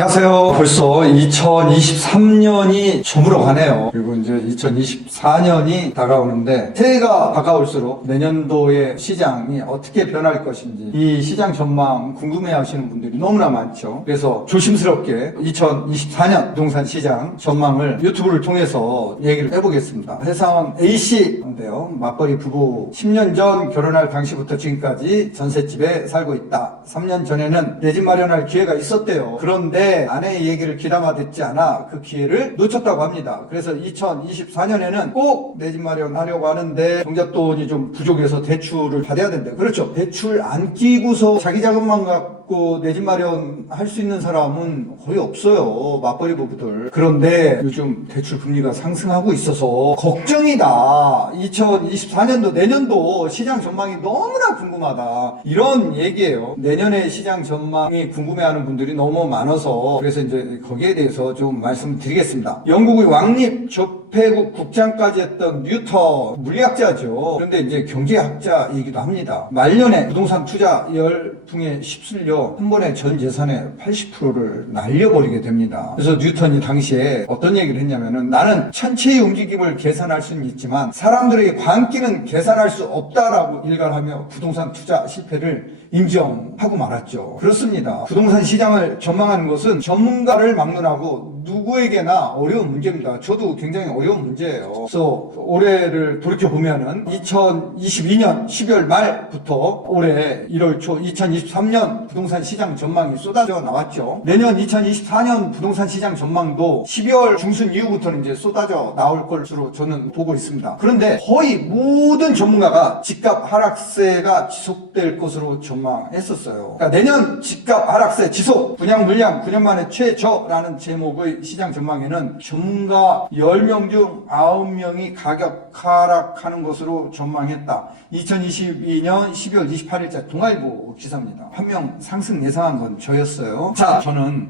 안녕하세요. 벌써 2023년이 저물어 가네요. 그리고 이제 2024년이 다가오는데 새해가 다가올수록 내년도의 시장이 어떻게 변할 것인지 이 시장 전망 궁금해 하시는 분들이 너무나 많죠. 그래서 조심스럽게 2024년 부동산 시장 전망을 유튜브를 통해서 얘기를 해보겠습니다. 회사원 A씨인데요. 맞벌이 부부 10년 전 결혼할 당시부터 지금까지 전셋집에 살고 있다. 3년 전에는 내 집 마련할 기회가 있었대요. 그런데 아내의 얘기를 귀담아 듣지 않아 그 기회를 놓쳤다고 합니다. 그래서 2024년에는 꼭 내 집 마련하려고 하는데 종잣돈이 좀 부족해서 대출을 받아야 된대. 그렇죠. 대출 안 끼고서 자기 자금만 갖고 내 집 마련 할 수 있는 사람은 거의 없어요. 맞벌이 부부들. 그런데 요즘 대출 금리가 상승하고 있어서 걱정이다. 2024년도 내년도 시장 전망이 너무나 궁금하다. 이런 얘기예요. 내년의 시장 전망이 궁금해하는 분들이 너무 많아서 그래서 이제 거기에 대해서 좀 말씀드리겠습니다. 영국의 왕립 조폐국 국장까지 했던 뉴턴 물리학자죠. 그런데 이제 경제학자이기도 합니다. 말년에 부동산 투자 열풍에 휩쓸려 한 번에 전 재산의 80%를 날려버리게 됩니다. 그래서 뉴턴이 당시에 어떤 얘기를 했냐면은 나는 천체의 움직임을 계산할 수는 있지만 사람들에게 광기는 계산할 수 없다라고 일갈하며 부동산 투자 실패를 인정하고 말았죠. 그렇습니다. 부동산 시장을 전망하는 것은 전문가를 막론하고 누구에게나 어려운 문제입니다. 저도 굉장히 어려운 문제예요. 그래서 올해를 돌이켜보면은 2022년 12월 말부터 올해 1월 초 2023년 부동산 시장 전망이 쏟아져 나왔죠. 내년 2024년 부동산 시장 전망도 12월 중순 이후부터는 이제 쏟아져 나올 것으로 저는 보고 있습니다. 그런데 거의 모든 전문가가 집값 하락세가 지속될 것으로 전망했었어요. 그러니까 내년 집값 하락세 지속, 분양 물량 9년 만에 최저라는 제목의 시장 전망에는 전문가 10명 중 9명이 가격 하락하는 것으로 전망했다. 2022년 12월 28일자 동아일보 기사입니다. 한 명 상승 예상한 건 저였어요. 자, 저는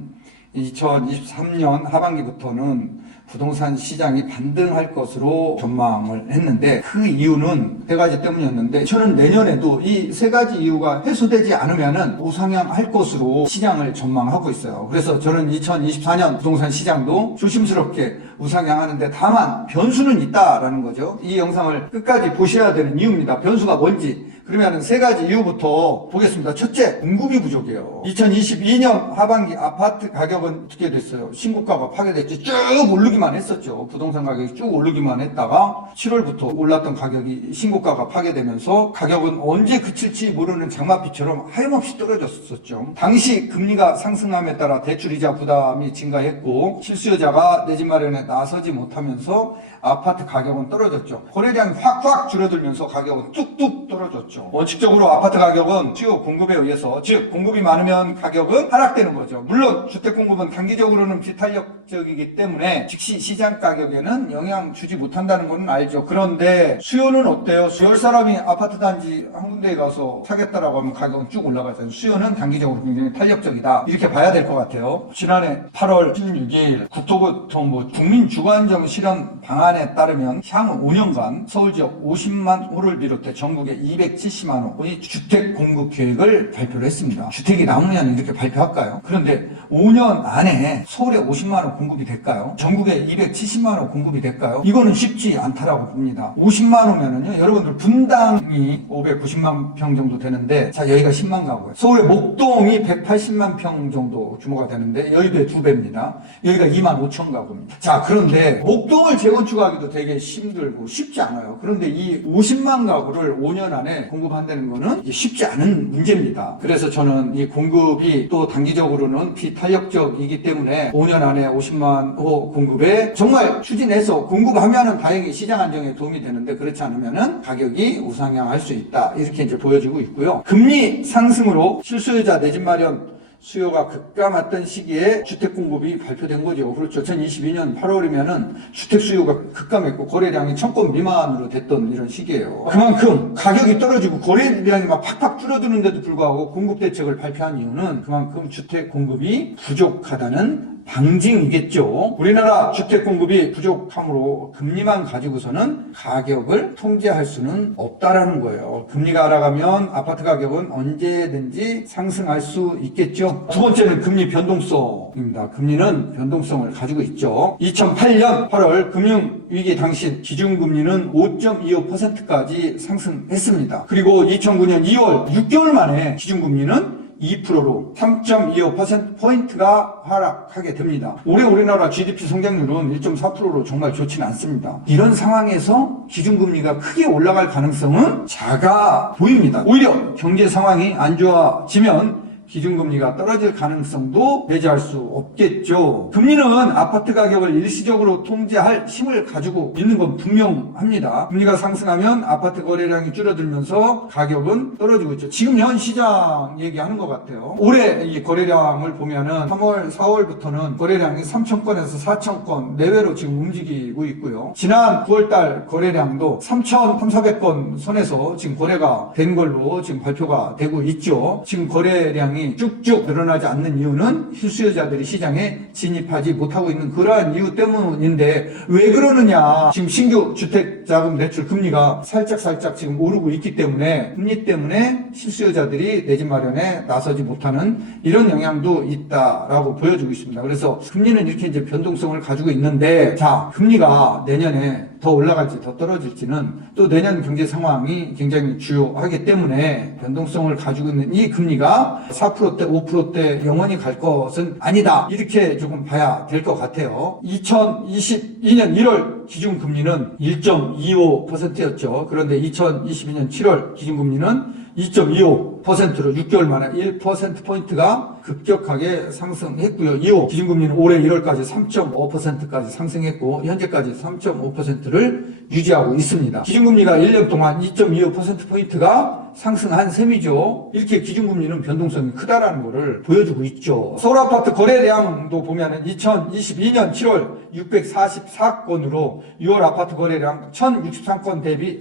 2023년 하반기부터는 부동산 시장이 반등할 것으로 전망을 했는데 그 이유는 세 가지 때문이었는데 저는 내년에도 이 세 가지 이유가 해소되지 않으면은 우상향할 것으로 시장을 전망하고 있어요. 그래서 저는 2024년 부동산 시장도 조심스럽게 우상향하는데 다만 변수는 있다라는 거죠. 이 영상을 끝까지 보셔야 되는 이유입니다. 변수가 뭔지. 그러면 세 가지 이유부터 보겠습니다. 첫째, 공급이 부족해요. 2022년 하반기 아파트 가격은 어떻게 됐어요? 신고가가 파괴됐죠. 쭉 오르기만 했었죠. 부동산 가격이 쭉 오르기만 했다가 7월부터 올랐던 가격이 신고가가 파괴되면서 가격은 언제 그칠지 모르는 장맛비처럼 하염없이 떨어졌었죠. 당시 금리가 상승함에 따라 대출이자 부담이 증가했고 실수요자가 내 집 마련에 나서지 못하면서 아파트 가격은 떨어졌죠. 거래량이 확 줄어들면서 가격은 뚝뚝 떨어졌죠. 원칙적으로 아파트 가격은 수요 공급에 의해서, 즉 공급이 많으면 가격은 하락되는 거죠. 물론 주택 공급은 단기적으로는 비탄력적이기 때문에 즉시 시장 가격에는 영향 주지 못한다는 건 알죠. 그런데 수요는 어때요? 수요일 사람이 아파트 단지 한 군데에 가서 사겠다라고 하면 가격은 쭉 올라가잖아요. 수요는 단기적으로 굉장히 탄력적이다. 이렇게 봐야 될 것 같아요. 지난해 8월 16일 국토교통부 국민주거안정 실현 방안에 따르면 향후 5년간 서울 지역 50만 호를 비롯해 전국에 270만 호의 주택 공급 계획을 발표를 했습니다. 주택이 나오냐는 이렇게 발표할까요? 그런데 5년 안에 서울에 50만 호 공급이 될까요? 전국에 270만 호 공급이 될까요? 이거는 쉽지 않다라고 봅니다. 50만 호면은요, 여러분들 분당이 590만 평 정도 되는데, 자, 여기가 10만 가구예요. 서울의 목동이 180만 평 정도 규모가 되는데, 여의도의 2배입니다. 여기가 2만 5천 가구입니다. 자, 그런데 목동을 재건축하기도 되게 힘들고 쉽지 않아요. 그런데 이 50만 가구를 5년 안에 공급한다는 거는 쉽지 않은 문제입니다. 그래서 저는 이 공급이 또 단기적으로는 비탄력적이기 때문에 5년 안에 50만 호 공급에 정말 추진해서 공급하면은 다행히 시장 안정에 도움이 되는데 그렇지 않으면은 가격이 우상향할 수 있다. 이렇게 이제 보여지고 있고요. 금리 상승으로 실수요자 내 집 마련 수요가 급감했던 시기에 주택 공급이 발표된 거죠. 그렇죠. 2022년 8월이면은 주택 수요가 급감했고 거래량이 1000건 미만으로 됐던 이런 시기예요. 그만큼 가격이 떨어지고 거래량이 막 팍팍 줄어드는데도 불구하고 공급 대책을 발표한 이유는 그만큼 주택 공급이 부족하다는 방증이겠죠. 우리나라 주택 공급이 부족하므로 금리만 가지고서는 가격을 통제할 수는 없다라는 거예요. 금리가 알아가면 아파트 가격은 언제든지 상승할 수 있겠죠. 두 번째는 금리 변동성입니다. 금리는 변동성을 가지고 있죠. 2008년 8월 금융위기 당시 기준금리는 5.25%까지 상승했습니다. 그리고 2009년 2월 6개월 만에 기준금리는 2%로 3.25%포인트가 하락하게 됩니다. 올해 우리나라 GDP 성장률은 1.4%로 정말 좋지는 않습니다. 이런 상황에서 기준금리가 크게 올라갈 가능성은 작아 보입니다. 오히려 경제 상황이 안 좋아지면 기준금리가 떨어질 가능성도 배제할 수 없겠죠. 금리는 아파트 가격을 일시적으로 통제할 힘을 가지고 있는 건 분명합니다. 금리가 상승하면 아파트 거래량이 줄어들면서 가격은 떨어지고 있죠. 지금 현 시장 얘기하는 것 같아요. 올해 이 거래량을 보면은 3월, 4월부터는 거래량이 3,000건에서 4,000건 내외로 지금 움직이고 있고요. 지난 9월달 거래량도 3,400건 선에서 지금 거래가 된 걸로 지금 발표가 되고 있죠. 지금 거래량이 쭉쭉 늘어나지 않는 이유는 실수요자들이 시장에 진입하지 못하고 있는 그러한 이유 때문인데 왜 그러느냐? 지금 신규 주택자금 대출 금리가 살짝 지금 오르고 있기 때문에 금리 때문에 실수요자들이 내 집 마련에 나서지 못하는 이런 영향도 있다라고 보여주고 있습니다. 그래서 금리는 이렇게 이제 변동성을 가지고 있는데 자, 금리가 내년에 더 올라갈지 더 떨어질지는 또 내년 경제 상황이 굉장히 주요하기 때문에 변동성을 가지고 있는 이 금리가 4%대, 5%대 영원히 갈 것은 아니다. 이렇게 조금 봐야 될 것 같아요. 2022년 1월 기준금리는 1.25%였죠. 그런데 2022년 7월 기준금리는 2.25%로 6개월 만에 1%포인트가 급격하게 상승했고요. 이후 기준금리는 올해 1월까지 3.5%까지 상승했고 현재까지 3.5%를 유지하고 있습니다. 기준금리가 1년 동안 2.25%포인트가 상승한 셈이죠. 이렇게 기준금리는 변동성이 크다라는 것을 보여주고 있죠. 서울아파트 거래량도 보면은 2022년 7월 644건으로 6월 아파트 거래량 1063건 대비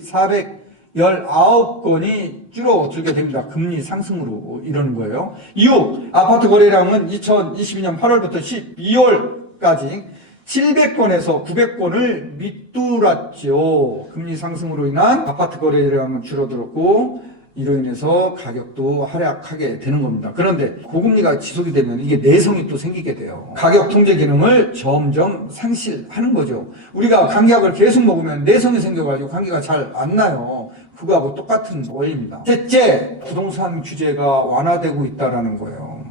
419건이 줄어들게 됩니다. 금리 상승으로 이러는 거예요. 이후 아파트 거래량은 2022년 8월부터 12월까지 700건에서 900건을 밑돌았죠. 금리 상승으로 인한 아파트 거래량은 줄어들었고 이로 인해서 가격도 하락하게 되는 겁니다. 그런데 고금리가 지속이 되면 이게 내성이 또 생기게 돼요. 가격 통제 기능을 점점 상실하는 거죠. 우리가 감기약을 계속 먹으면 내성이 생겨가지고 감기가 잘 안 나요. 그거하고 똑같은 원리입니다. 셋째, 부동산 규제가 완화되고 있다는 거예요.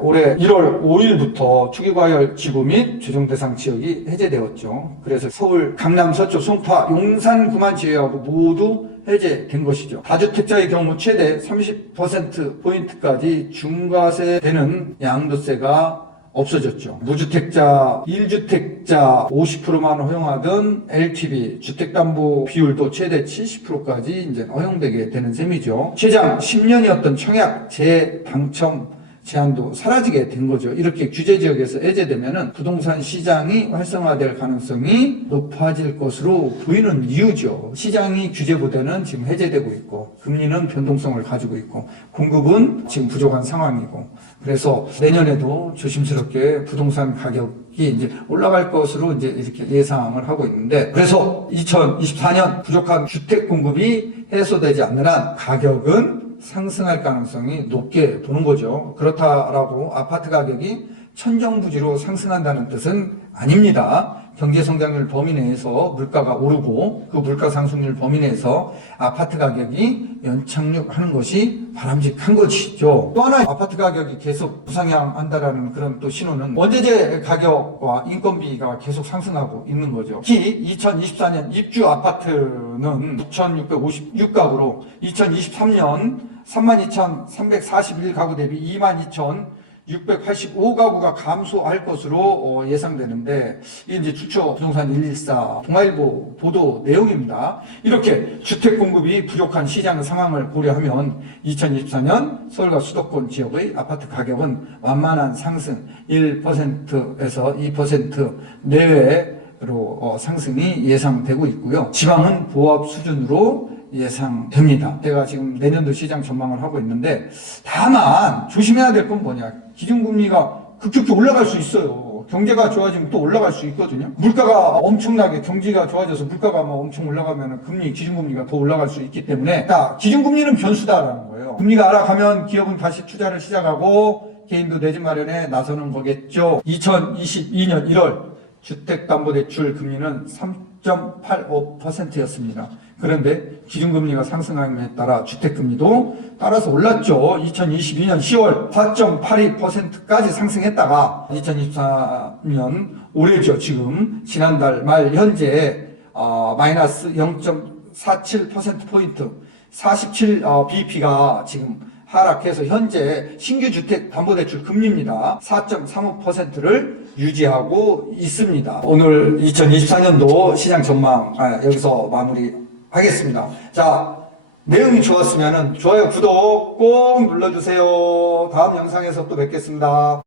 올해 1월 5일부터 투기과열 지구 및 조정 대상 지역이 해제되었죠. 그래서 서울, 강남, 서초, 송파, 용산구만 제외하고 모두 해제된 것이죠. 다주택자의 경우 최대 30%포인트까지 중과세되는 양도세가 없어졌죠. 무주택자, 1주택자 50%만 허용하던 LTV, 주택담보 비율도 최대 70%까지 이제 허용되게 되는 셈이죠. 최장 10년이었던 청약 재당첨 제한도 사라지게 된 거죠. 이렇게 규제 지역에서 해제되면은 부동산 시장이 활성화될 가능성이 높아질 것으로 보이는 이유죠. 시장이 규제보다는 지금 해제되고 있고, 금리는 변동성을 가지고 있고, 공급은 지금 부족한 상황이고, 그래서 내년에도 조심스럽게 부동산 가격이 이제 올라갈 것으로 이제 이렇게 예상을 하고 있는데, 그래서 2024년 부족한 주택 공급이 해소되지 않는 한 가격은 상승할 가능성이 높게 보는 거죠. 그렇다라고 아파트 가격이 천정부지로 상승한다는 뜻은 아닙니다. 경제성장률 범위 내에서 물가가 오르고 그 물가 상승률 범위 내에서 아파트 가격이 연착륙하는 것이 바람직한 것이죠. 또 하나 아파트 가격이 계속 부상향한다라는 그런 또 신호는 원재재 가격과 인건비가 계속 상승하고 있는 거죠. 특히 2024년 입주 아파트는 9,656가구로 2023년 32,341가구 대비 22,685가구가 감소할 것으로 예상되는데, 이게 이제 주초 부동산 114 동아일보 보도 내용입니다. 이렇게 주택 공급이 부족한 시장 상황을 고려하면 2024년 서울과 수도권 지역의 아파트 가격은 완만한 상승 1%에서 2% 내외로 상승이 예상되고 있고요. 지방은 보합 수준으로 예상됩니다. 제가 지금 내년도 시장 전망을 하고 있는데, 다만 조심해야 될 건 뭐냐, 기준금리가 급격히 올라갈 수 있어요. 경제가 좋아지면 또 올라갈 수 있거든요. 물가가 엄청나게 경제가 좋아져서 물가가 뭐 엄청 올라가면 금리, 기준금리가 더 올라갈 수 있기 때문에 자, 기준금리는 변수다라는 거예요. 금리가 하락하면 기업은 다시 투자를 시작하고 개인도 내 집 마련에 나서는 거겠죠. 2022년 1월 주택담보대출 금리는 3.85%였습니다. 그런데 기준금리가 상승함에 따라 주택금리도 따라서 올랐죠. 2022년 10월 4.82%까지 상승했다가 2024년 올해죠. 지금 지난달 말 현재 마이너스 0.47%포인트 47 bp가 지금 하락해서 현재 신규 주택 담보대출 금리입니다. 4.35%를 유지하고 있습니다. 오늘 2024년도 시장 전망 여기서 마무리하겠습니다. 자, 내용이 좋았으면 좋아요, 구독 꼭 눌러주세요. 다음 영상에서 또 뵙겠습니다.